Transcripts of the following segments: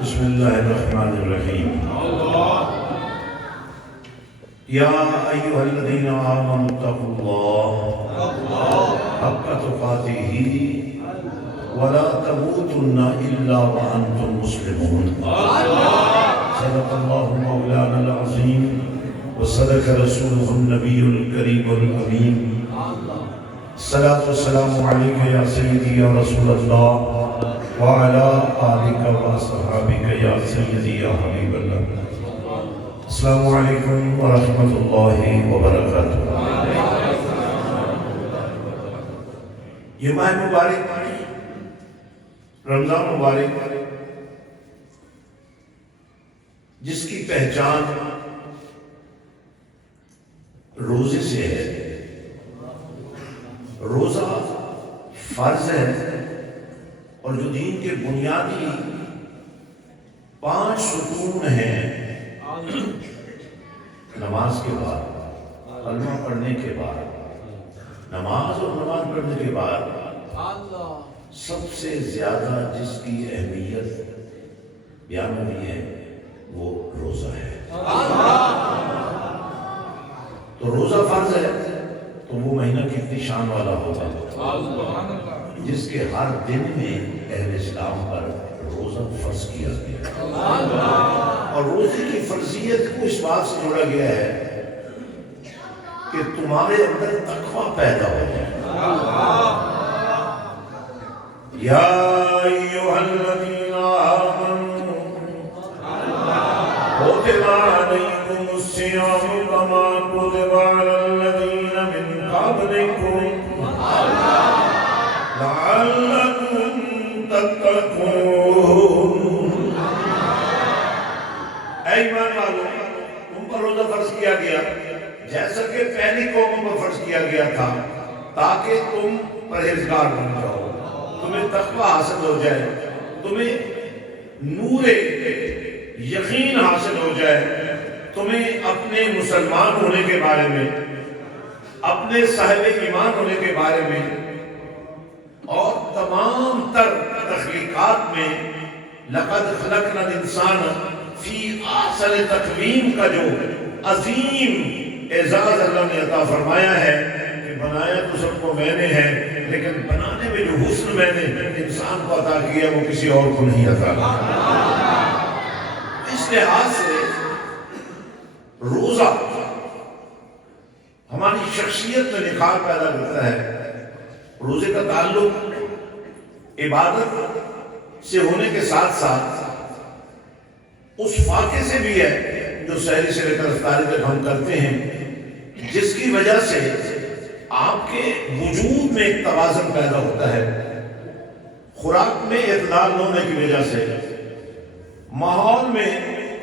بسم اللہ الرحمن الرحیم یا ایھا الذین آمنوا اتقوا اللہ حق تقاتہ ولا تموتن الا وانتم مسلمون صدق اللہ مولانا العظیم وصدق رسولہ النبی الکریم الامین الصلاۃ والسلام علیک یا سیدی یا رسول اللہ وعلى آلك وصحابك يا سيدي يا حبيب الله السلام عليكم ورحمة الله وبركاته. یہ ماہ مبارک رمضان مبارک جس کی پہچان روزے سے ہے. روزہ فرض ہے اور جو دین کے بنیادی 5 ستون ہیں، نماز کے بعد، کلمہ پڑھنے کے بعد، نماز اور نماز پڑھنے کے بعد سب سے زیادہ جس کی اہمیت بیان ہوئی ہے وہ روزہ ہے. تو روزہ فرض ہے تو وہ مہینہ کتنی شان والا ہوتا ہے جس کے ہر دن میں اہل اسلام پر روزہ فرض کیا گیا. اور روزے کی فرضیت کو اس بات سے جوڑا گیا ہے کہ تمہارے اندر تقویٰ پیدا ہو جائے. یا ایھا الذین آمنوا کتب علیکم الصیام کما کتب علی الذین من قبلکم لعلکم تتقون. اے ایمان والو، تم پر روزہ فرض کیا گیا جیسا کہ پہلی قوموں پر فرض کیا گیا تھا تاکہ تم پرہیزگار بن جاؤ، تمہیں تقویٰ حاصل ہو جائے، تمہیں نور یقین حاصل ہو جائے، تمہیں اپنے مسلمان ہونے کے بارے میں، اپنے صاحب ایمان ہونے کے بارے میں اور تمام تر تخلیقات میں لقد خلقنا الانسان فی احسن تقویم کا جو عظیم اعزاز اللہ نے عطا فرمایا ہے کہ بنایا تو سب کو میں نے ہے، لیکن بنانے میں جو حسن میں نے انسان کو عطا کیا وہ کسی اور کو نہیں عطا کیا. اس لحاظ سے روزہ ہماری شخصیت میں نکھار پیدا کرتا ہے. روزے کا تعلق عبادت سے ہونے کے ساتھ ساتھ اس فاقے سے بھی ہے جو سحری سے لے کر افطاری تک ہم کرتے ہیں، جس کی وجہ سے آپ کے وجود میں ایک توازن پیدا ہوتا ہے. خوراک میں اعتدال نہ ہونے کی وجہ سے، ماحول میں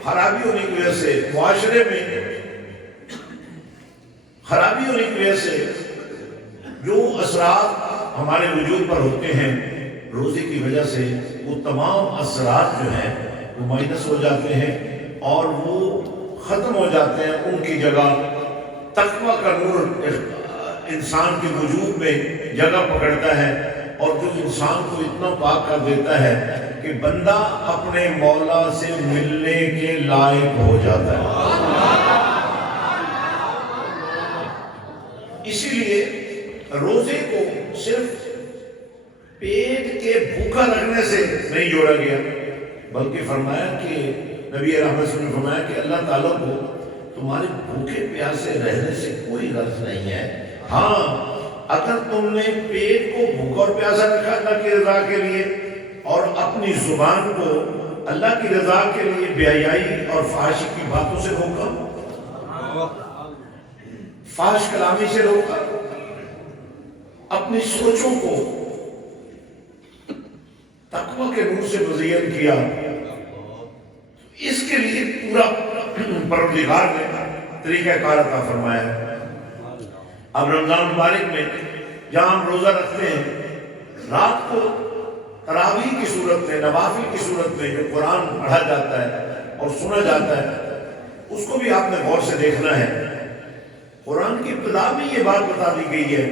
خرابی ہونے کی وجہ سے، معاشرے میں خرابی ہونے کی وجہ سے جو اثرات ہمارے وجود پر ہوتے ہیں، روزے کی وجہ سے وہ تمام اثرات جو ہیں وہ مائنس ہو جاتے ہیں اور وہ ختم ہو جاتے ہیں. ان کی جگہ تقویٰ کا نور انسان کے وجود میں جگہ پکڑتا ہے اور جو انسان کو اتنا پاک کر دیتا ہے کہ بندہ اپنے مولا سے ملنے کے لائق ہو جاتا ہے. اسی لیے روزے کو صرف پیٹ کے بھوکا رکھنے سے نہیں جوڑا گیا، بلکہ فرمایا کہ نبی رحمت صلی اللہ علیہ وسلم نے فرمایا کہ اللہ تعالیٰ کو تمہارے بھوکے پیاسے رہنے سے کوئی غرض نہیں ہے. ہاں، اگر تم نے پیٹ کو بھوکا اور پیاسا رکھا اللہ کی رضا کے لیے اور اپنی زبان کو اللہ کی رضا کے لیے بے حیائی اور فحاشی کی باتوں سے روکا، فحش کلامی سے روکا، اپنی سوچوں کو تقویٰ کے نور سے مزین کیا، اس کے لیے پورا پروردگار نے طریقہ کار عطا فرمایا. اب رمضان مبارک میں جہاں ہم روزہ رکھتے ہیں، رات کو تراویح کی صورت میں، نوافل کی صورت میں جو قرآن پڑھا جاتا ہے اور سنا جاتا ہے، اس کو بھی آپ نے غور سے دیکھنا ہے. قرآن کی ابتدا میں یہ بات بتا دی گئی ہے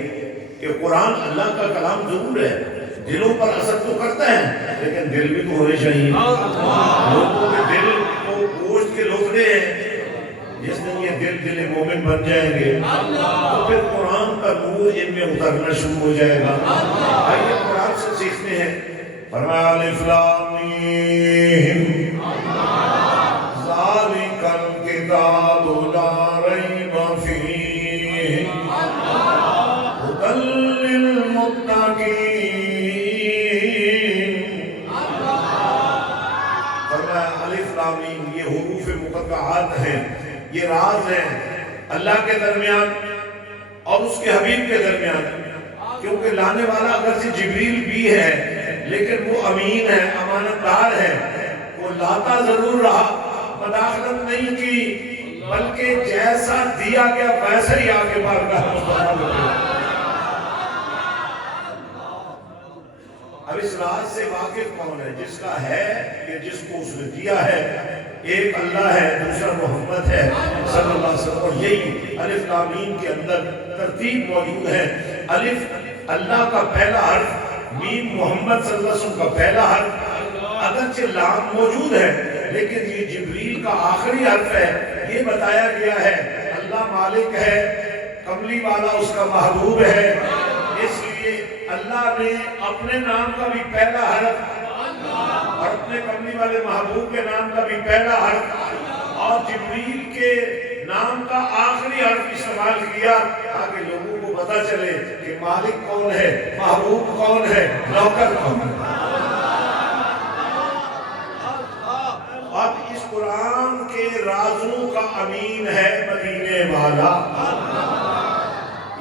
کہ قرآن اللہ کا کلام ضرور ہے دلوں پر اثر تو کرتا ہے لیکن دل بھی تو ہونے چاہیے. لوگوں کے دل کو گوشت کے لوکڑے ہیں. جس دن یہ دل مومن بن جائیں گے تو پھر قرآن کا نور ان میں اترنا شروع ہو جائے گا. آئیے قرآن سے سیکھتے ہیں. فرمایا الف لام میم ذالک الکتاب لا ریب فیہ ھدی للمتقین. فرمایا الف لام میم یہ حروف مقطعات ہیں، یہ راز ہیں اللہ کے درمیان اور اس کے حبیب کے درمیان. کیونکہ لانے والا اگرچہ جبریل بھی ہے لیکن وہ امین ہے، امانت دار ہے. وہ لاتا ضرور رہا، مداخلت نہیں کی، بلکہ جیسا دیا گیا ویسا ہی آگے بارگاہ مصطفیٰ میں. اب اس راز سے واقف کون ہے؟ جس کا ہے کہ جس کو اس نے دیا ہے. ایک اللہ ہے، دوسرا محمد ہے صلی اللہ علیہ وسلم. اور یہی الف لام میم کے اندر ترتیب موجود ہے. الف اللہ کا پہلا حرف، میم محمد صلی اللہ علیہ وسلم کا پہلا حرف. اگرچہ لام موجود ہے لیکن یہ جبریل کا آخری حرف ہے. یہ بتایا گیا ہے اللہ مالک ہے، کملی والا اس کا محبوب ہے. اس لیے اللہ نے اپنے نام کا بھی پہلا حرف اور اپنے کملی والے محبوب کے نام کا بھی پہلا حرف اور جبریل کے نام کا آخری حرف استعمال کیا تاکہ لوگوں کو پتہ چلے کہ مالک کون ہے، محبوب کون ہے، نوکر کون ہے. اب اس قرآن کے رازوں کا امین ہے مدینے والا.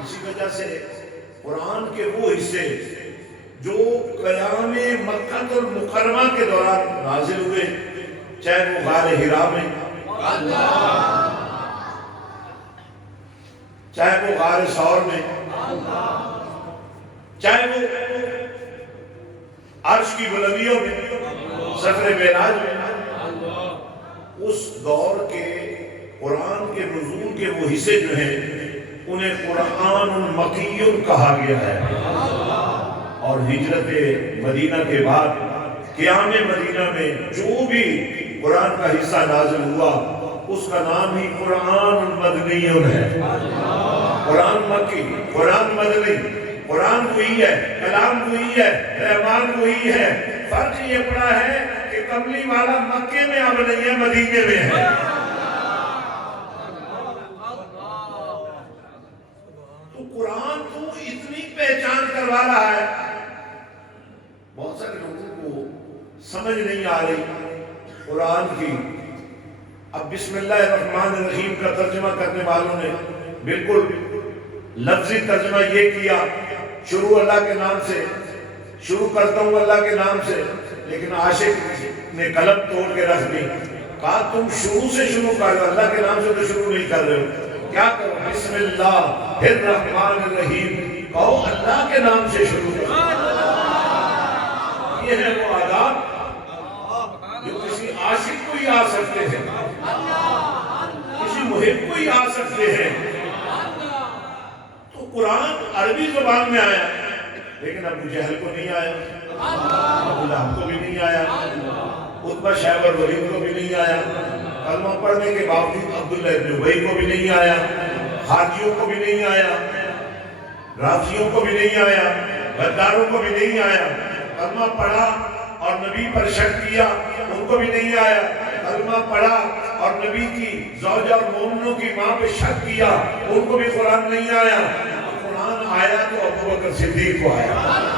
اسی وجہ سے قرآن کے وہ حصے جو قیام مکہ المکرمہ کے دوران نازل ہوئے، چاہے وہ غار حرا میں، چاہے وہ غار ثور میں، چاہے وہ عرش کی بلندیوں میں، سفر معراج میں، اس دور کے قرآن کے نزول کے وہ حصے جو ہیں انہیں قرآن مکی کہا گیا ہے. اور ہجرت مدینہ کے بعد قیام مدینہ میں جو بھی قرآن کا حصہ نازل ہوا اس کا نام ہی قرآن مدنی ہے. قرآن مکی، قرآن مدنی، قرآن وہی ہے، کلام وہی ہے، رحمان وہی ہے. فرق یہ پڑا ہے کہ کملی والا مکے میں اب نہیں ہے، مدینے میں ہے. تو قرآن تو اتنی پہچان کروا رہا ہے، بہت سارے لوگوں کو سمجھ نہیں آ رہی قرآن کی. اب بسم اللہ الرحمن الرحیم کا ترجمہ کرنے والوں نے بالکل لفظی ترجمہ یہ کیا، شروع اللہ کے نام سے، شروع کرتا ہوں اللہ کے نام سے. لیکن عاشق نے قلم توڑ کے رکھ دی، کہا تم شروع سے شروع کر رہے ہو، اللہ کے نام سے تو شروع نہیں کر رہے ہو. کیا کرو؟ بسم اللہ الرحمن الرحیم کہو، اللہ کے نام سے شروع کرو. یہ ہے وہ آداب جو کسی عاشق کو ہی آ سکتے ہیں، کسی محب کو ہی آ سکتے ہیں. تو قرآن عربی زبان میں آیا لیکن ابو جہل کو نہیں آیا، ابو لہب کو بھی نہیں آیا، عتبہ شیبہ ولید کو بھی نہیں آیا. کلمہ پڑھنے کے باوجود عبداللہ ابن ابی کو بھی نہیں آیا، خارجیوں کو بھی نہیں آیا، رافضیوں کو بھی نہیں آیا، غداروں کو بھی نہیں آیا. کلمہ پڑھا اور نبی پر شک کیا ان کو بھی نہیں آیا. کلمہ پڑھا اور نبی کی زوجہ اور مومنوں کی ماں پہ شک کیا ان کو بھی قرآن نہیں آیا. قرآن آیا تو ابو بکر صدیق کو آیا،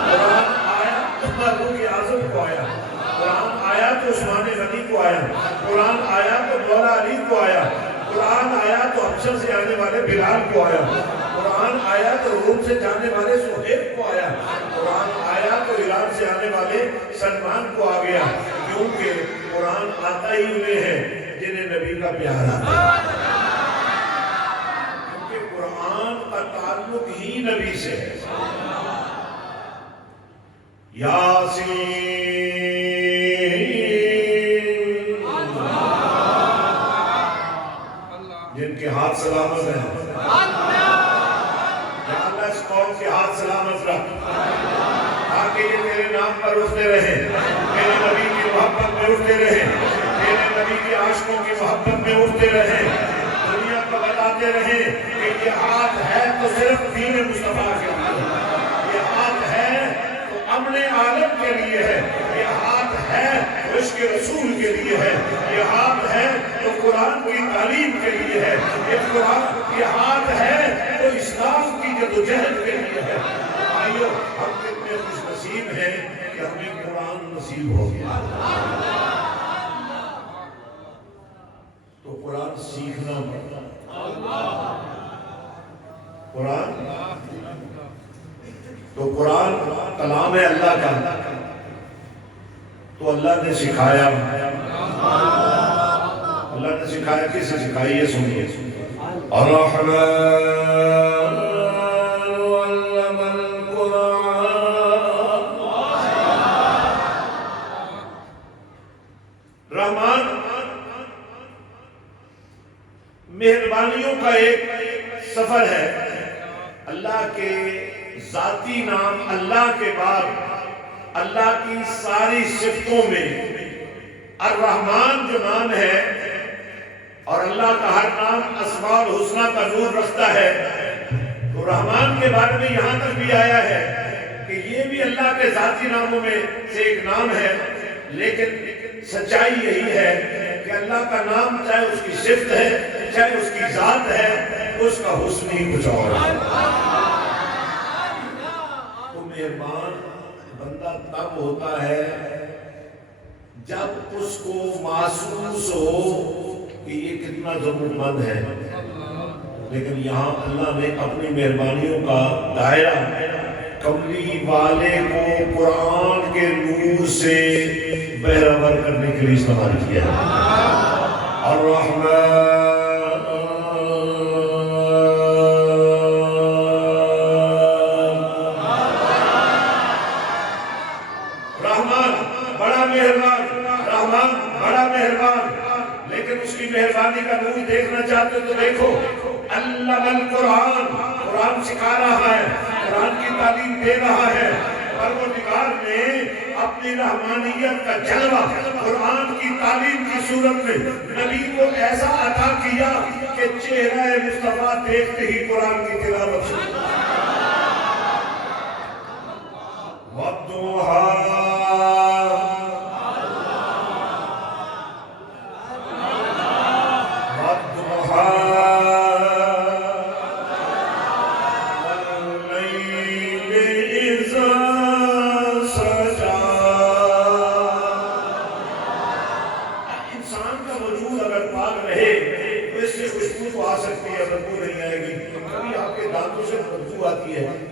قرآن آیا تو فاروق اعظم کو آیا، قرآن آیا تو عثمان غنی کو آیا، قرآن آیا تو مولا علی کو آیا، قرآن آیا تو حبشہ سے آنے والے بلال کو آیا، قرآن آیا تو روم سے جانے والے سہیب کو آیا، قرآن آیا تو ایران سے آنے والے سلمان کو آ گیا. کیونکہ قرآن آتا ہی انہیں ہے جنہیں نبی کا پیار آتا ہے. کیونکہ قرآن کا تعلق ہی نبی سے ہے. یاسین جن کے ہاتھ سلامت ہیں، یا اللہ اس قوم کے ہاتھ سلامت رکھ. تاکہ یہ تیرے نام پر اٹھتے رہیں، میرے نبی کی محبت میں اٹھتے رہیں، میرے نبی کے عاشقوں کی محبت میں اٹھتے رہیں، دنیا کو بتاتے رہیں کہ یہ ہاتھ ہے تو صرف دین مصطفیٰ کے لیے، یہ ہاتھ ہے تو امن عالم کے لیے ہے، یہ ہاتھ ہے تو عشق رسول کے لیے ہے، یہ ہاتھ ہے تو قرآن کی تعلیم کے لیے ہے، یہ ہاتھ ہے تو اسلام کی جدوجہد کے لیے ہے۔ آئیو ہم کتنے خوش نصیب ہیں کہ ہمیں قرآن نصیب ہو گیا۔ تو قرآن سیکھنا پڑتا، قرآن کلام ہے اللہ کا، تو اللہ نے سکھایا، اللہ نے سکھایا، کسے سکھائی ہے؟ سنیے، الرحمن علم القرآن، رحمان مہربانیوں کا ایک سفر ہے۔ اللہ کے ذاتی نام اللہ کے بعد اللہ کی ساری صفتوں میں الرحمن جو نام ہے، اور اللہ کا ہر نام اسماء الحسنہ کا نور رکھتا ہے، تو رحمان کے بارے میں یہاں تک بھی آیا ہے کہ یہ بھی اللہ کے ذاتی ناموں میں سے ایک نام ہے، لیکن سچائی یہی ہے کہ اللہ کا نام چاہے اس کی صفت ہے، چاہے اس کی ذات ہے، اس کا حسن ہی کچھ اور ہے۔ تو مہربان بندہ تب ہوتا ہے جب اس کو محسوس ہو کہ یہ کتنا ضرورت مند ہے، لیکن یہاں اللہ نے اپنی مہربانیوں کا دائرہ کملی والے کو قرآن کے نور سے بہرور کرنے کے لیے استعمال کیا ہے۔ الرحمن بڑا مہربان، رحمان بڑا مہربان، لیکن اس کی مہربانی کا نور دیکھنا چاہتے تو دیکھو، علم القرآن، قرآن سکھا رہا ہے، قرآن کی تعلیم دے رہا ہے۔ پروردگار نے اپنی رحمانیت کا جلوہ قرآن کی تعلیم کی صورت میں نبی کو ایسا عطا کیا کہ چہرہ مصطفیٰ دیکھتے ہی قرآن کی تلاوت شروع۔ وَالضُّحَىٰ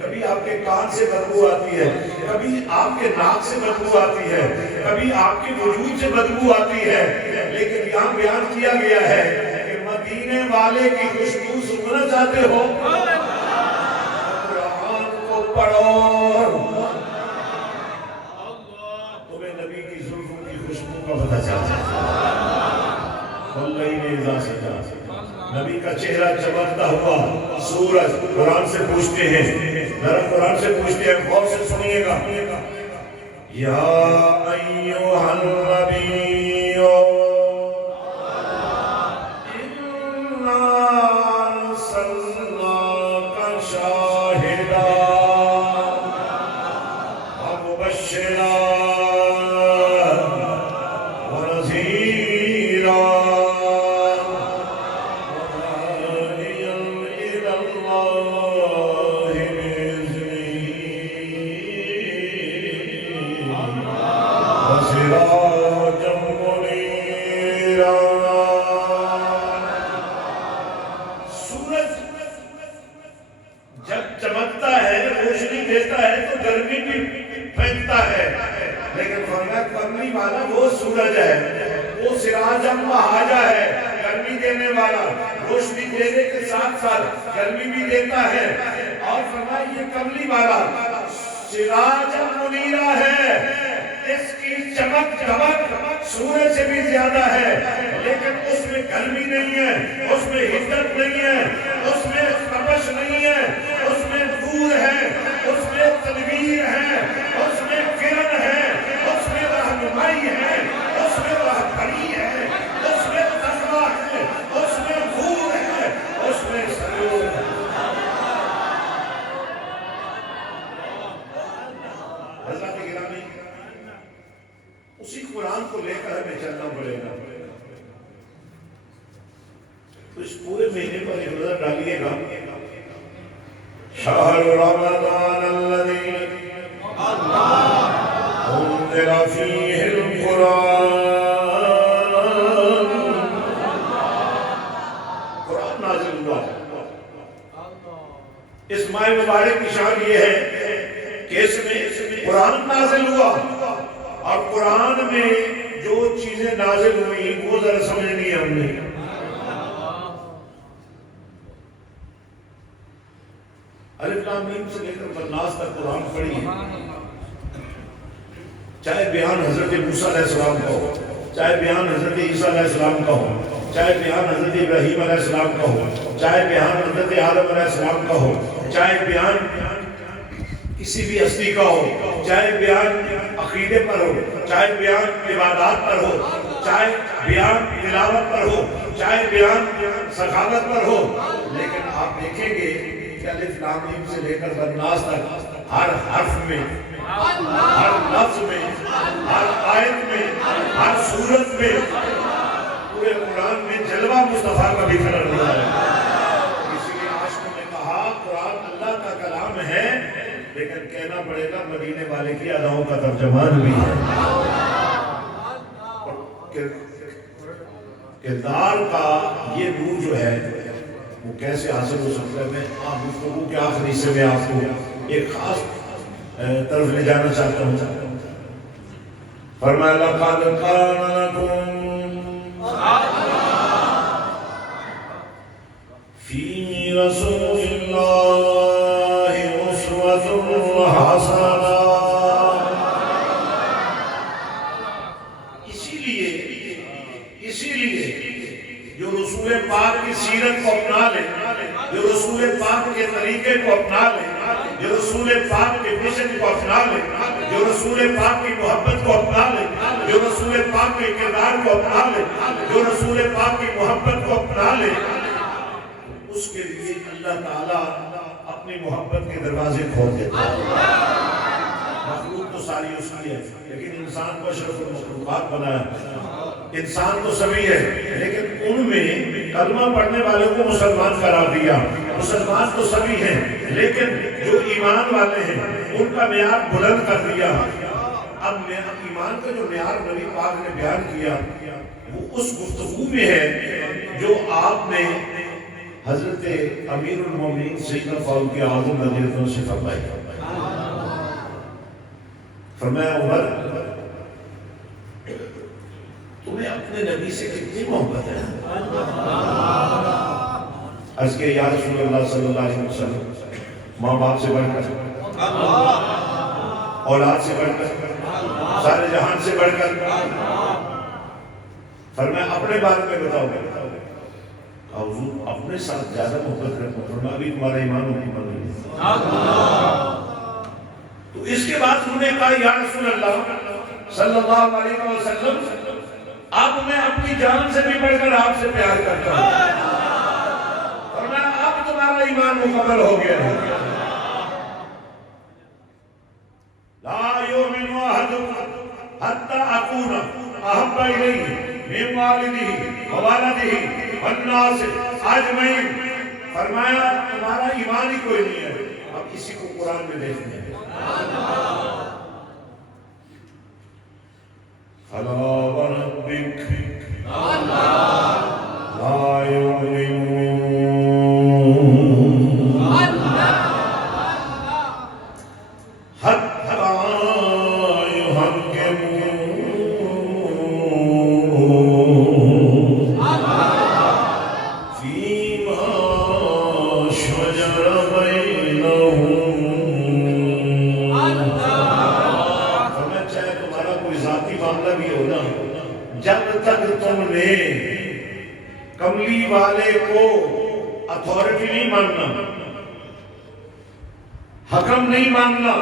کبھی آپ کے کان سے بدبو آتی ہے، کبھی آپ کے ناک سے بدبو آتی ہے، کبھی آپ کے وجود سے بدبو آتی ہے، لیکن یہاں بیان کیا گیا ہے کہ مدینے والے کی خوشبو سننا چاہتے ہو قرآن کو پڑھو، تمہیں نبی کی زلفوں کی خوشبو کا پتہ چلتا ہے۔ والليل إذا سجى، نبی کا چہرہ چمکتا ہوا سورج، قرآن سے پوچھتے ہیں، ذرا قرآن سے پوچھتے ہیں، غور سے سنیے گا۔ یا ایھا النبی انا ارسلناک شاہدا ومبشرا ونذیرا سورج ہے، وہ سراج مہاجہ ہے، گرمی دینے والا، روشنی دینے کے ساتھ ساتھ گرمی بھی دیتا ہے، اور فرمایا یہ کملی والا سراج منیرہ ہے، اس کی چمک دمک سورج سے بھی زیادہ ہے، لیکن اس میں گرمی نہیں ہے، اس میں حدت نہیں ہے، اس میں تپش نہیں ہے، اس میں نور ہے، اس میں تنویر ہے، اس میں کر ہمیں چلنا پڑے گا. تو اس پورے مہینے پر ایک نظر ڈالیے گا. شہر رمضان الذی انزل فیہ القرآن. قرآن نازل ہوا. اس ماہ مبارک کی شان یہ ہے کہ اس میں قرآن نازل ہوا، اور قرآن میں جو چیزیں نازل ہوئی وہ ذرا سمجھنی ہے ہم نے. الف لام میم سے لے کر ناس تک قرآن پڑھی ہے. چاہے بیان حضرت موسیٰ علیہ السلام کا ہو، چاہے بیان حضرت عیسیٰ علیہ السلام کا ہو، چاہے بیان حضرت ابراہیم علیہ السلام کا ہو، چاہے بیان حضرت آدم علیہ السلام کا ہو، چاہے بیان کسی بھی ہستی کا ہو، چاہے بیان عقیدے پر ہو، چاہے بیان عبادات پر ہو، چاہے بیان تلاوت پر ہو، چاہے بیان سخاوت پر ہو. لیکن آپ دیکھیں گے کہ الف لام میم سے لے کر الناس تک ہر حرف میں، ہر لفظ میں، ہر آیت میں، ہر سورت میں، پورے قرآن میں جلوہ مصطفیٰ کا بھی کلر ہوا ہے. اسی لیے عاشقوں نے کہا قرآن اللہ کا کلام ہے، لیکن کہنا پڑے گا مدینے والے کی اداؤں کا ترجمان بھی ہے. کردار کا یہ نور جو ہے وہ کیسے حاصل ہو سکتا ہے؟ میں آپ گفتگو کے آخری حصے میں آپ کو ایک خاص طرف لے جانا چاہتا ہوں. فرمایا لَقَدْ كَانَ لَكُمْ فِي رَسُولِ اللَّهِ أُسْوَةٌ حَسَنَةٌ. اسی لیے جو رسول پاک کی سیرت کو اپنا لے، جو رسول پاک کے طریقے کو اپنا لے، جو رسول پاک کے مشن کو اپنا لے، جو رسول پاک کی محبت کو اپنا لے، جو رسول پاک کے کردار کو اپنا لے، جو رسول پاک کی محبت کو اپنا لے، اس کے لیے اللہ تعالیٰ اپنی محبت کے دروازے کھول دیتا ہے. مخلوق تو ساری اس کی ہے، لیکن انسان کو اشرف المخلوقات بنایا. انسان تو سبھی ہے، لیکن ان میں کلمہ پڑھنے والوں کو مسلمان قرار دیا. مسلمان تو سبھی ہیں، لیکن جو ایمان والے ہیں ان کا معیار بلند کر دیا. اب ایمان کا جو معیار نبی پاک نے بیان کیا وہ اس گفتگو میں ہے جو آپ نے حضرت امیر المومنین سیدنا فاروق اعظم رضی اللہ عنہ سے فرمائی. فرمایا عمر تمہیں اپنے نبی سے کتنی محبت ہے؟ عرض کہ یا رسول اللہ صلی اللہ علیہ وسلم، ماں باپ سے بڑھ کر، اولاد سے بڑھ کر، سارے جہان سے بڑھ کر. فرمایا اپنے بارے میں بتاؤ. حضور اپنے ساتھ زیادہ محبت کرتا ہوں. فرمایا ابھی تمہارا ایمان ہوگی نہیں. تو اس کے بعد انہوں نے کہا یا رسول اللہ صلی اللہ علیہ وسلم، اب میں اپنی جان سے بھی بڑھ کر آپ سے پیار کرتا ہوں. فرمایا اب تمہارا ایمان مکمل ہو گیا ہے. لا یؤمن احدکم حتی اکون احب الیہ من والدہ وولدہ والناس اجمعین. فرمایا تمہارا ایمان ہی کوئی نہیں ہے. اب اسی کو قرآن میں دیکھتے ہیں. فلا وربک لا یؤمنون حتی یحکمون فیما شجر بینہم. چاہے تمہارا کوئی ذاتی معاملہ بھی ہو نا، جب تک تم نے کملی والے کو اتھارٹی نہیں ماننا، حکم نہیں ماننا،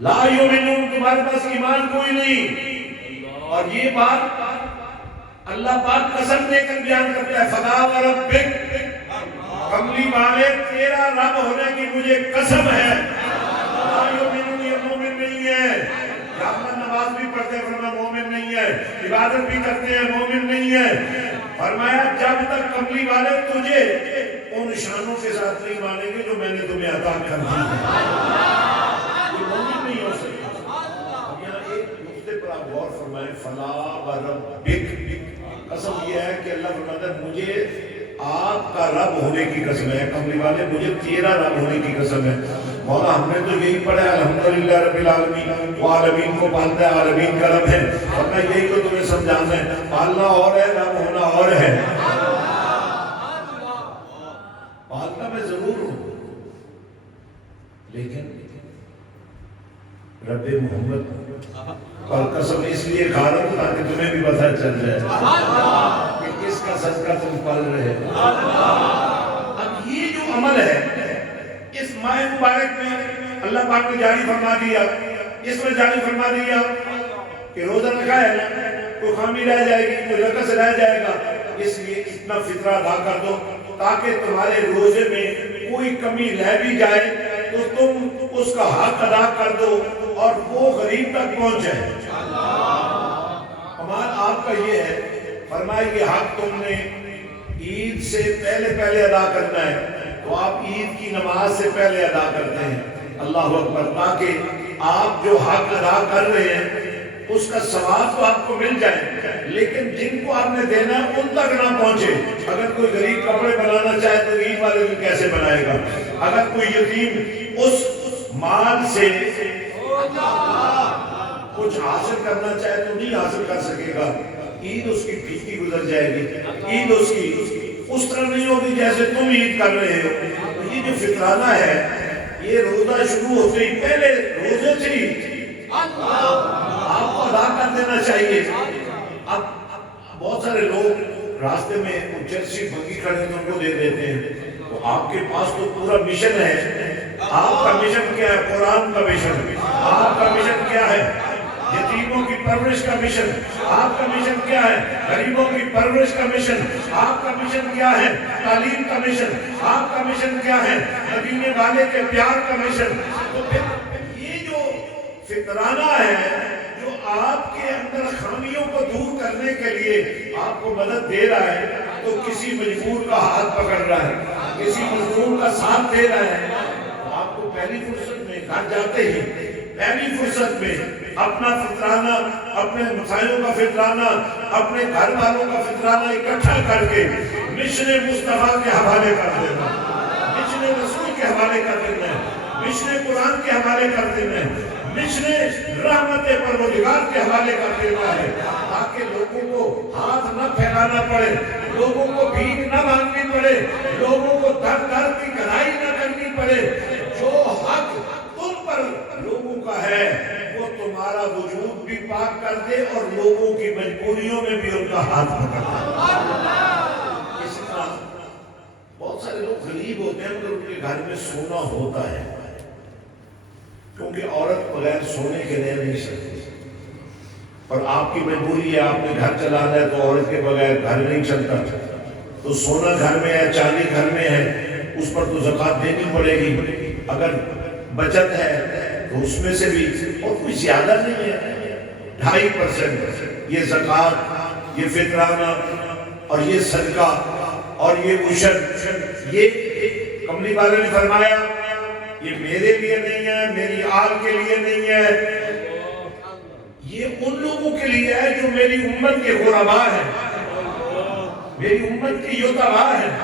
لا یؤمنون، تمہارے پاس ایمان کوئی نہیں. اور یہ بات اللہ پاک قسم دے کر بیان کرتا ہے. فلا وربک، کملی والے تیرا رب ہونے کی مجھے قسم ہے. لا یؤمنون، یہ مومن نہیں ہے. یا اپنا نماز بھی پڑھتے ہیں، فرمایا مومن نہیں ہے، عبادت بھی کرتے ہیں، مومن نہیں ہے۔ فرمایا جب تک کملی والے تجھے ان شانوں کے ساتھ نہیں مانیں گے جو میں نے تمہیں عطا کر دی ہے، یہ مومن نہیں ہو سکتا۔ اب یہاں ایک نقطے پر آپ غور فرمائیں، فلا وربک، قسم یہ ہے کہ اللہ فرماتا ہے مجھے آپ کا رب ہونے کی قسم ہے، کملی والے مجھے تیرا رب ہونے کی قسم ہے۔ مولا ہم نے تو یہی پڑھا ہے الحمدللہ رب العالمین، وہ عالمین کو پالتا ہے، عالمین کا رب ہے، اور میں یہی تو تمہیں سمجھانا ہے، پالنا اور ہے، رب ہونا اور ہے۔ پالنا میں ضرور ہوں، لیکن رب محمد اور قسم اس لیے کھا رہا ہوں تاکہ تمہیں بھی پتہ چل جائے کہ کس کا صدقہ تم پال رہے ہو۔ اب یہ جو عمل ہے اس ماہ مبارک میں اللہ پاک نے جاری فرما دیا، اس میں جاری فرما دیا کہ روزہ رکھا ہے نا، کوئی خامی رہ جائے گی، کوئی رکس رہ جائے گا، اس لیے اتنا فطرہ ادا کر دو تاکہ تمہارے روزے میں کوئی کمی رہ بھی جائے تو تم اس کا حق ادا کر دو اور وہ غریب تک پہنچ جائے۔ عمال آپ کا یہ ہے، فرمائے کہ حق تم نے عید سے پہلے ادا کرنا ہے تو آپ عید کی نماز سے پہلے ادا کرتے ہیں، اللہ اکبر، تاکہ آپ جو حق ادا کر رہے ہیں اس کا ثواب تو آپ کو مل جائے، لیکن جن کو آپ نے دینا ان تک نہ پہنچے۔ اگر کوئی غریب کپڑے بنانا چاہے تو عید والے دن کیسے بنائے گا؟ اگر کوئی یتیم اس مال سے کچھ حاصل کرنا چاہے تو نہیں حاصل کر سکے گا، عید اس کی پھیکی گزر جائے گی، عید اس کی اس طرح نہیں ہوگی جیسے تم عید کر رہے ہو۔ یہ جو فطرانہ ہے یہ روزہ شروع ہوتے ہی پہلے روزے سے ہی آپ کو ادا کر دینا چاہیے۔ اب بہت سارے لوگ راستے میں چرسی بھنگی کھڑے تو ان کو دے دیتے ہیں، تو آپ کے پاس تو پورا مشن ہے۔ آپ کا مشن کیا ہے؟ قرآن کا مشن۔ آپ کا مشن کیا ہے؟ یتیموں کی پرورش کا مشن۔ آپ کا مشن کیا ہے؟ غریبوں کی پرورش کا مشن۔ آپ کا مشن کیا ہے؟ تعلیم کا مشن۔ آپ کا مشن کیا ہے؟ مدینے والے کے پیار کا مشن۔ تو پھر یہ جو فطرانہ ہے جو آپ کے اندر خامیوں کو دور کرنے کے لیے آپ کو مدد دے رہا ہے، تو کسی مجبور کا ہاتھ پکڑ رہا ہے، کسی مظلوم کا ساتھ دے رہا ہے، تو آپ کو پہلی فرصت میں گھر جاتے ہی پہلی فرصت میں اپنا فطرانہ، اپنے مسائلوں کا فطرانہ، اپنے گھر والوں کا فطرانہ اکٹھا کر کے مشن مصطفیٰ کے حوالے کر دینا، مشن رسول کے حوالے کر دینا، مشن قرآن کے حوالے کر دینا، مشن رحمت پروردگار کے حوالے کر دینا ہے، تاکہ لوگوں کو ہاتھ نہ پھیلانا پڑے، لوگوں کو بھیک نہ مانگنی پڑے، لوگوں کو در در کی گھرائی نہ کرنی پڑے۔ جو حق تم پر لوگوں کا ہے وہ تمہارا وجود بھی پاک کر دے اور لوگوں کی مجبوریوں میں بھی ان کا ہاتھ پکڑ دے۔ اس طرح بہت سارے لوگ غریب ہوتے ہیں مگر ان کے گھر میں سونا ہوتا ہے، کیونکہ عورت بغیر سونے کے رہ نہیں سکتی، اور آپ کی مجبوری ہے، آپ نے گھر چلانا ہے تو عورت کے بغیر گھر نہیں چلتا، تو سونا گھر میں ہے، چاندی گھر میں ہے، اس پر تو زکوٰۃ دینی پڑے گی۔ اگر بچت ہے تو اس میں سے بھی، اور کوئی زیادہ نہیں ہے، 2.5% یہ زکوٰۃ، یہ فطرانہ اور یہ صدقہ اور یہ عشر، یہ کملی والے نے فرمایا یہ میرے لیے نہیں ہے، میری آل کے لیے نہیں ہے، یہ ان لوگوں کے لیے ہے جو میری امت کے غربا ہیں، میری امت کی یتیما ہیں،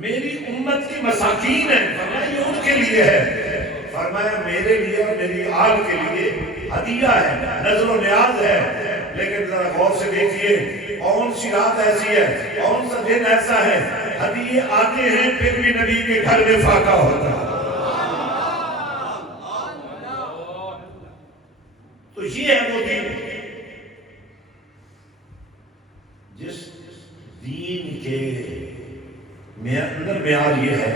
میری امت کی مساکین ہیں، فرمایا یہ ان کے لیے ہے، فرمایا میرے لیے اور میری آل کے لیے ہدیہ ہے، نظر و نیاز ہے۔ لیکن ذرا غور سے دیکھیے کون سی رات ایسی ہے، کون سا دن ایسا ہے، ہدیے آتے ہیں پھر بھی نبی کے گھر میں فاقہ ہوتا ہے۔ تو یہ ہے وہ دین جس دین کے اندر معیار یہ ہے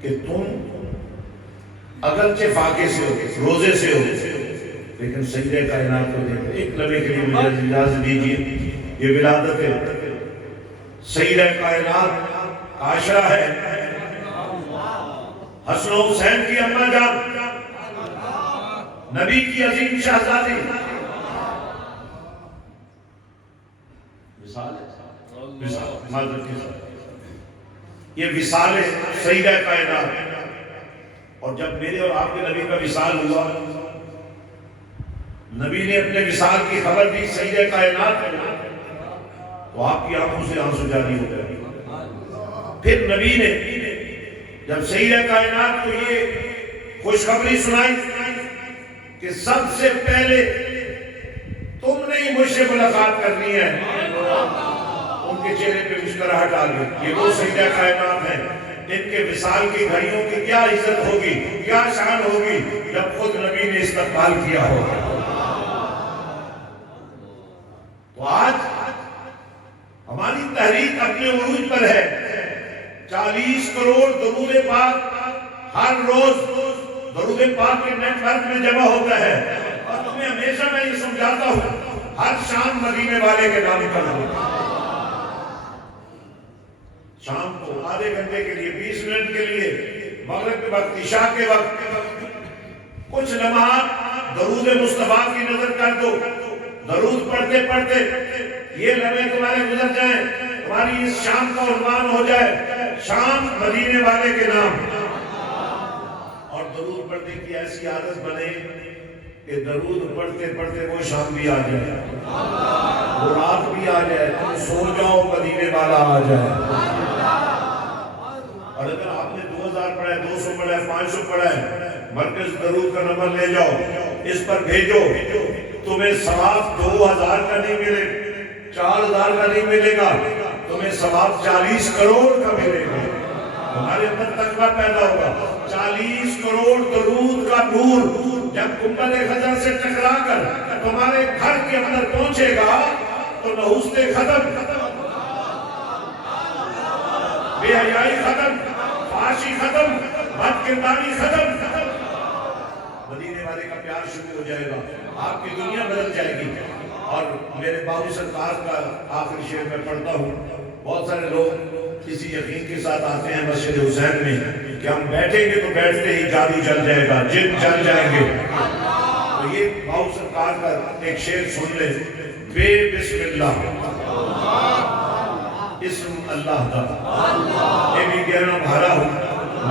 کہ تم اگرچہ فاقے سے ہو، روزے سے ہو، لیکن سجدہ کائنات کو دیکھو۔ ایک لمحے کے لیے مجھے اجازت دیجیے، یہ ولادت سیدہ کائنات عائشہ ہے، حسن و حسین کی اماں جان، نبی کی عظیم شہزادی یہ وصال سیدہ کائنات. اور جب میرے اور آپ کے نبی کا وصال ہوا، نبی نے اپنے وصال کی خبر دی سیدہ کائنات کو، تو آپ کی آنکھوں سے آنسو جاری ہو گئے. پھر نبی نے جب سیدہ کائنات کو یہ خوشخبری سنائی کہ سب سے پہلے تم نے ہی مجھ سے ملاقات کرنی ہے، ان کے چہرے پہ مسکراہٹ آ گئی. یہ وہ سیدہ کائنات ہیں ان کے وصال کی گھڑیوں کی کیا عزت ہوگی، کیا شان ہوگی جب خود نبی نے استقبال کیا ہوگا. تو آج ہماری تحریک اپنے عروج پر ہے. 40 کروڑ درود پاک ہر روز درود پاک کے نیٹ ورک میں جمع ہوتا ہے. اور تمہیں ہمیشہ میں یہ سمجھاتا ہوں ہر شام مدینے والے کے نام پر ہو. شام کو آدھے گھنٹے کے لیے 20 منٹ کے لیے مغرب کے وقت عشاء کے وقت کچھ لمحات درود مصطفیٰ کی نظر کر دو. درود پڑھتے پڑھتے یہ لمحے تمہارے گزر جائیں، تمہاری اس شام کا عنوان ہو جائے شام مدینے والے کے نام. اور درود پڑھنے کی ایسی عادت بنے کہ درود پڑھتے پڑھتے وہ شام بھی آ جائے، وہ رات بھی آ جائے، تم سو جاؤ مدینے والا آ جائے. اور اگر آپ نے 2000 پڑھا ہے، 200 پڑھا ہے، 500 پڑھا ہے، مرکز درود کا نمبر لے جاؤ، اس پر بھیجو. تمہیں ثواب 2000 کا نہیں ملے، 4000 کا نہیں ملے گا، تمہیں ثواب 40 کروڑ کا ملے گا. ہمارے اندر تقویٰ پیدا ہوگا. 40 کروڑ درود کا نور جب گنبد خضر سے ٹکرا کر تمہارے گھر کے اندر پہنچے گا تو نحوستے ختم، بے حیائی ختم، فحاشی ختم، بد کرداری ختم. مدینے والے کا پیار شروع ہو جائے گا، آپ کی دنیا بدل جائے گی. اور میرے باوی سرکار کا آخری شعر میں پڑھتا ہوں. بہت سارے لوگ اسی یقین کے ساتھ آتے ہیں مسجد حسین میں کہ ہم بیٹھیں گے تو بیٹھتے ہی جادو جل جائے گا، جن جل جائیں گے. تو یہ باوی سرکار کا ایک شعر سن لے. بے بسم اللہ اسم اللہ دا اے بھی گہنا بھرا ہوں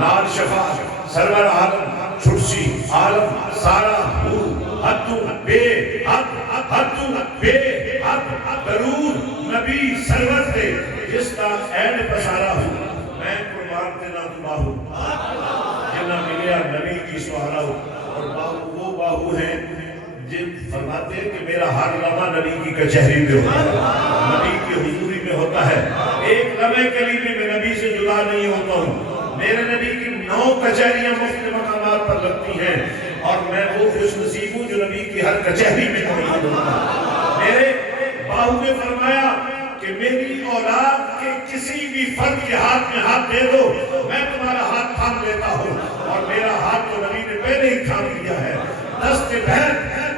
نار شفا سرور عالم چھڑسی عالم سارا ہو حدو بے حد حدو بے حد درود نبی سرور دے جس کا عین پسارا ہو. میں قربان تینا دعا ہوں جنہ ملیا نبی کی سہارا ہو. اور باہو وہ باہو ہیں جن فرماتے ہیں کہ میرا ہر لمحہ نبی کی کچہری میں ہوتا ہے، نبی کی حضوری میں ہوتا ہے. ایک لمحے کے لیے بھی میں نبی سے جدا نہیں ہوتا ہوں. میرے نبی کی 9 کچہریاں مختلف مقامات پر لگتی ہیں اور میں وہ خوش نصیب ہوں جو نبی کی ہر کچہری میں موجود ہوتا ہے. میرے باہو نے فرمایا کہ میری اولاد کے کسی بھی فرد کے ہاتھ میں ہاتھ دے دو، میں تمہارا ہاتھ تھام لیتا ہوں. اور میرا ہاتھ تو نبی نے پہلے ہی تھام لیا ہے. دست بہن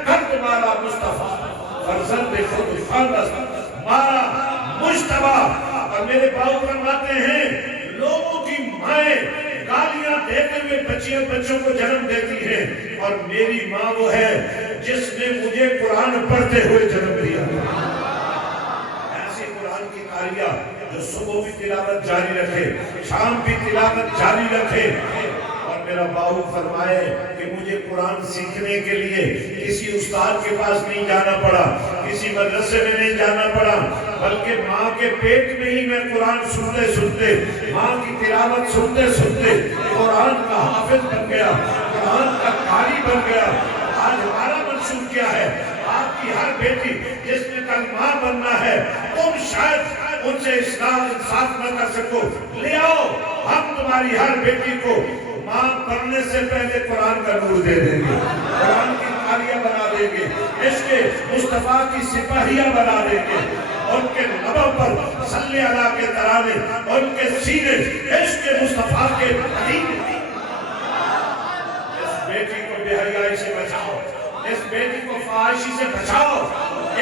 کر تمہارا مصطفیٰ فرزند خود خاندست مارا مجتبہ. اور میرے باہو فرماتے ہیں لوگوں کی مائیں گالیاں دیتے ہوئے بچوں کو جنم دیتی ہیں اور میری ماں وہ ہے جس نے مجھے قرآن پڑھتے ہوئے جنم دیا. ایسے قرآن کی قاریہ جو صبح بھی تلاوت جاری رکھے، شام بھی تلاوت جاری رکھے. اور میرا باہو فرمائے کہ مجھے قرآن سیکھنے کے لیے کسی استاد کے پاس نہیں جانا پڑا، کسی مدرسے میں نہیں جانا پڑا، بلکہ ماں کے پیٹ میں ہی میں قرآن سنتے سنتے، ماں کی تلاوت سنتے سنتے قرآن کا حافظ بن گیا، قرآن کا قاری بن گیا. آج ہمارا منصوب کیا ہے؟ آپ کی ہر بیٹی جس نے کل ماں بننا ہے، تم شاید ان سے اصلاح انصاف نہ کر سکو، لے آؤ ہم تمہاری ہر بیٹی کو ماں بننے سے پہلے قرآن کا نور دے دیں گے، قرآن کی قاریہ بنا دیں گے، عشق مصطفیٰ کی سپاہیہ بنا دیں گے. ان کے لبوں پر صلی اللہ کے ترانے، ان کے سینے عشق مصطفیٰ کے مدینے. اس بیٹی کو بے حیائی سے بچاؤ، اس بیٹی کو فحاشی سے بچاؤ،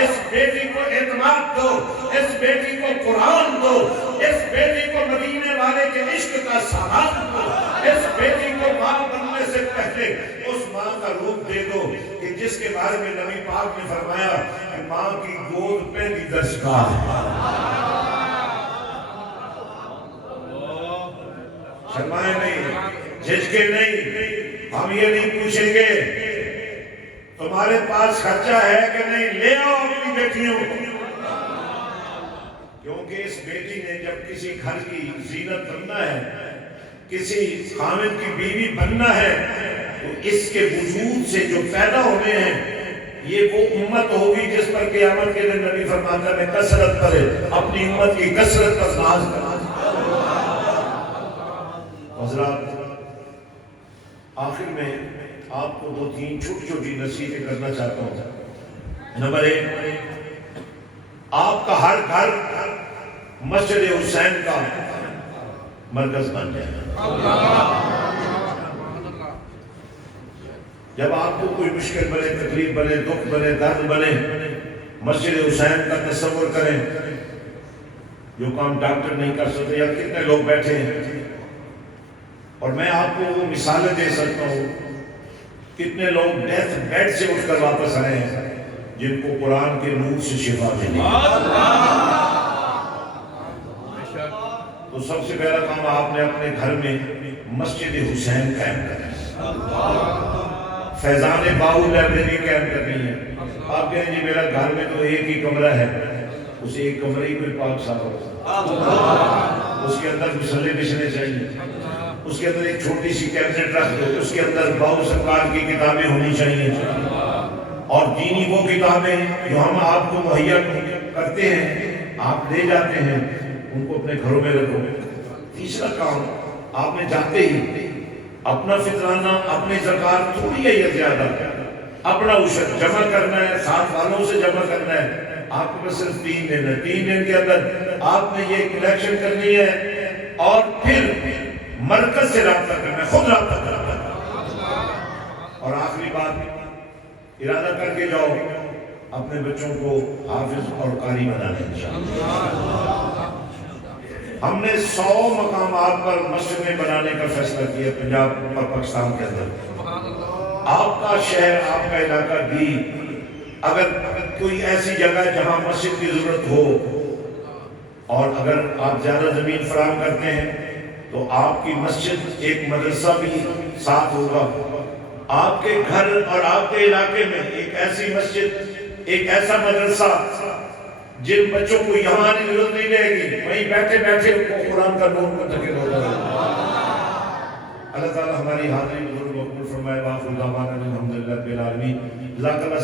اس بیٹی کو اعتماد دو، اس بیٹی کو قرآن دو، اس بیٹی کو مدینے والے کے عشق کا سامان دو. اس بیٹی کو ماں بننے سے پہلے اس ماں کا روپ دے دو کہ جس کے بارے میں نبی پاک نے فرمایا کہ ماں کی گود پہلی درسگاہ ہے. شرمائے نہیں، جھجکے نہیں. ہم یہ نہیں پوچھیں گے تمہارے پاس خرچہ ہے کہ نہیں، لے آؤ اپنی بیٹیوں کو. کیونکہ اس بیٹی نے جب کسی گھر کی زینت بننا ہے، کسی خامد کی بیوی بننا ہے، تو اس کے وجود سے جو پیدا ہونے ہیں یہ وہ امت ہوگی جس پر قیامت کے دن نبی فرماتا ہے میں کثرت پر اپنی امت کی کثرت پر ناز کروں. حضرات آخر میں آپ کو 2-3 چھوٹی چھوٹی نصیحتیں کرنا چاہتا ہوں. نمبر 1، آپ کا ہر گھر مسجد حسین کا مرکز بن جائے. جب آپ کو کوئی مشکل بنے، تکلیف بنے، دکھ بنے، درد بنے، مسجد حسین کا تصور کریں. جو کام ڈاکٹر نہیں کر سکتے، یا کتنے لوگ بیٹھے ہیں، اور میں آپ کو وہ مثالیں دے سکتا ہوں. کتنے لوگ ڈیتھ بیڈ سے اٹھ کر واپس آئے ہیں جن کو قرآن کے نور سے شفا ملی. تو سب سے پہلا کام آپ نے اپنے گھر میں مسجد حسین قائم کرنا. فیضان باؤ لائبریری قائم کرنی ہے. آپ کہیں جی میرا گھر میں تو ایک ہی کمرہ ہے، اسے ایک کمرے ہی کوئی پاک صاف ہو، اس کے اندر مسلے بچھنے چاہیے، اس کے اندر ایک چھوٹی سی کیبنٹ رکھ دو، اس کے اندر باؤ سرکار کی کتابیں ہونی چاہیے، اور دینی وہ کتابیں جو ہم آپ کو مہیا کرتے ہیں آپ لے جاتے ہیں، ان کو اپنے گھروں میں رکھو. تیسرا کام، آپ نے جاتے ہی اپنا فطرانہ، اپنی زکات تھوڑی ہے یا زیادہ، اپنا عشر جمع کرنا ہے، ساتھ والوں سے جمع کرنا ہے. آپ کو بس صرف 3 دن ہے، 3 دن کے اندر آپ نے یہ کلیکشن کرنی ہے، اور پھر مرکز سے رابطہ کرنا ہے، خود رابطہ کرنا ہے. اور آخری بات، ارادہ کر کے جاؤ اپنے بچوں کو حافظ اور قاری بنانے. انشاءاللہ ہم نے 100 مقامات پر مسجدیں بنانے کا فیصلہ کیا پنجاب اور پاکستان کے اندر. آپ کا شہر، آپ کا علاقہ بھی اگر کوئی ایسی جگہ جہاں مسجد کی ضرورت ہو، اور اگر آپ زیادہ زمین فراہم کرتے ہیں تو آپ کی مسجد ایک مدرسہ بھی ساتھ ہوگا. آپ کے گھر اور آپ کے علاقے میں ایک ایسی مسجد، ایک ایسا مدرسہ جن بچوں کو یہاں آنے کی ضرورت نہیں رہے گی، وہیں بیٹھے بیٹھے ان کو قرآن کا نور منتقل ہوگا. اللہ تعالی ہماری حاضری بزرگ مقبول فرمائے. وآخر دعوانا الحمدللہ رب العالمین. جزاک اللہ.